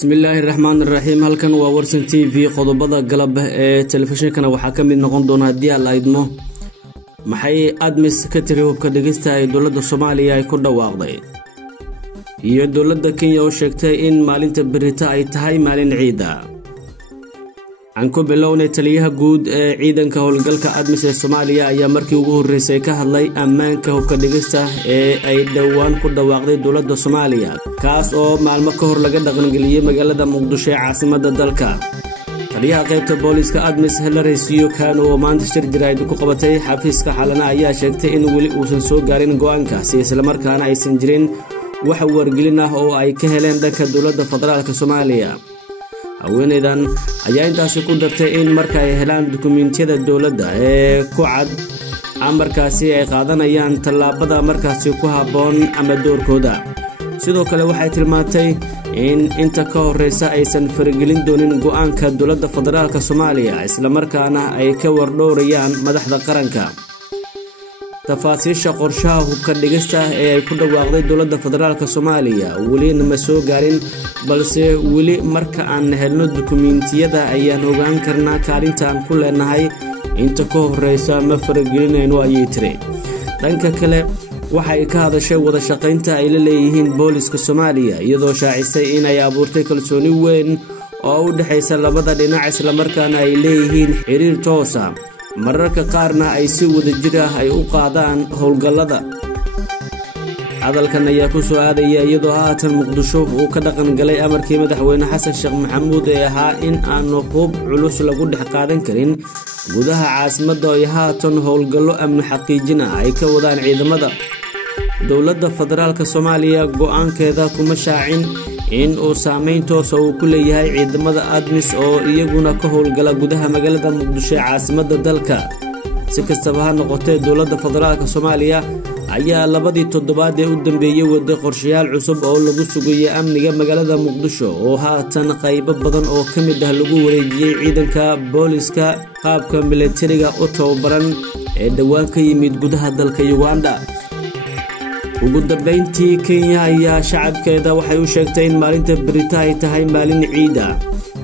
بسم الله الرحمن الرحيم halkan waa warsan TV qodobada galab ee telefishinkana waxa kamid noqon doona hadii la idmo maxay admis ka tiri hubka dhigista ay dawladda Soomaaliya ay ku dhawaaqday iyo dawladda Kenya oo sheegtay in maalinta berita ay tahay maalin ciid ah aan ku bilownay taliyaha guud ee ciidanka howlgalka admis ee Soomaaliya ayaa markii ugu horeysay ka hadlay ammaanka hubka dhigista ee ay dhawaan ku dhawaaqday dawladda Soomaaliya kaas oo maalmo ka hor laga dhaqangeliyay magaalada Muqdisho ee caasimadda dalka taliyaha qaybta booliska admis Hillary Siyo-Kano oo maanta shir jirayd ku qabatay xafiiska xalana ayaa sheegtay in wali uusan soo gaarin go'aankaasi isla markaana aysan jirin wax wargelin ah oo ay ka heleen dhanka dawladda federaalka Soomaaliya haweeneydan ayaa intaasi ku dartay in marka ay helaan dukumeentiyada dawladda ee ku cad amarkaasi ay qaadanayaan tallaabada markaasi ku haboon ama doorkooda sidoo kale waxay tilmaantay in inta ka horeysa aysan faragelin doonin go'aanka dawladda federaalka Soomaaliya isla markaana ay ka wardhoorayaan madaxda qaranka tafaasiisha qorshaha hubka dhigista ee ay ku dhawaaqday dawladda federaalka Soomaaliya wali ma soo gaarin balse wali marka aan helno dukumeentiyada ayaan ogaan karnaa kaalinta aan ku leenahay inta ka horeysa ma faragelinayno ayay tiri dhanka kale waxay ka hadashay wada shaqaynta ay la leeyihiin booliska Soomaaliya iyadoo shaacisay in ay abuurtay kalsooni weyn oo u dhaxaysa labada dhinac isla markaana ay leeyihiin xiriir toos ah mararka qaarna ay si wada jir ah ay u qaadaan howlgallada hadalkan ayaa ku soo aadaya iyadoo haatan Muqdisho uu ka dhaqan galay amarkii madaxweyne Xasan Sheekh Maxamuud ee ahaa in aan hub culus lagu dhex qaadan karin gudaha caasimadda oo haatan howlgallo amni xaqiijina ay ka wadaan ciidamada dawladda federaalka Soomaaliya go'aankeeda kuma shaacin in uu saameyn toos ah ku leeyahay ciidamada admis oo iyaguna ka howlgala gudaha magaalada Muqdisho ee caasimadda dalka si kastaba ha noqotee dawladda federaalka Soomaaliya ayaa labadii toddobaad ee u dambeeyay wada qorshayaal cusub oo lagu sugayo amniga magaalada Muqdisho oo haatan qaybo badan oo kamid ah lagu wareejiyay ciidanka booliska qaabka militariga u tababaran ee dhawaan ka yimid gudaha dalka Uganda ugu dambeyntii Kenya ayaa shacabkeeda waxay u sheegtay in maalinta berita ay tahay maalin ciid ah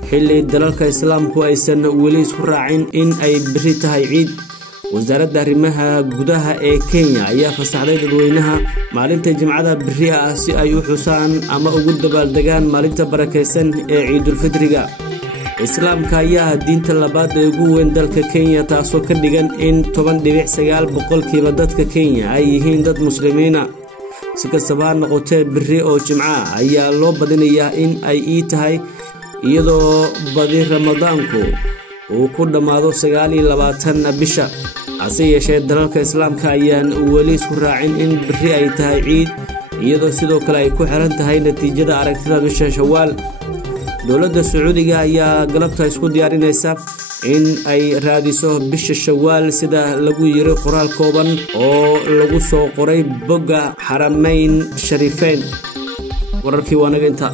xilli dalalka islaamku aysan wali isku raacin in ay beri tahay ciid wasaaradda arrimaha gudaha ee Kenya ayaa fasaxday dadweynaha maalinta Jimcada beri ah si ay u xusaan ama ugu dabaaldegaan maalinta barakeysan ee Ciidul Fidriga islaamka ayaa diinta labaad ee ugu weyn dalka Kenya taasoo ka dhigan in 10.9% dadka Kenya ay yihiin dad muslimiina si kastaba ha noqotee beri oo Jimca ayaa loo badinayaa in ay tahay iyadoo badi Ramadaanku uu ku dhamaado 29 bisha hase yeeshee dalalka islaamka ayaan wali isku raacin in beri ay tahay ciid iyadoo sidoo kale ay ku xiran tahay natiijada aragtida bisha Shawaal dawladda Sacuudiga ayaa galabta isku diyaarinaysa in ay raadiso bisha Shawaal sida lagu yiri qoraal kooban oo lagu soo qoray bogga Haramayn Shariifeyn wararkii wanaag inta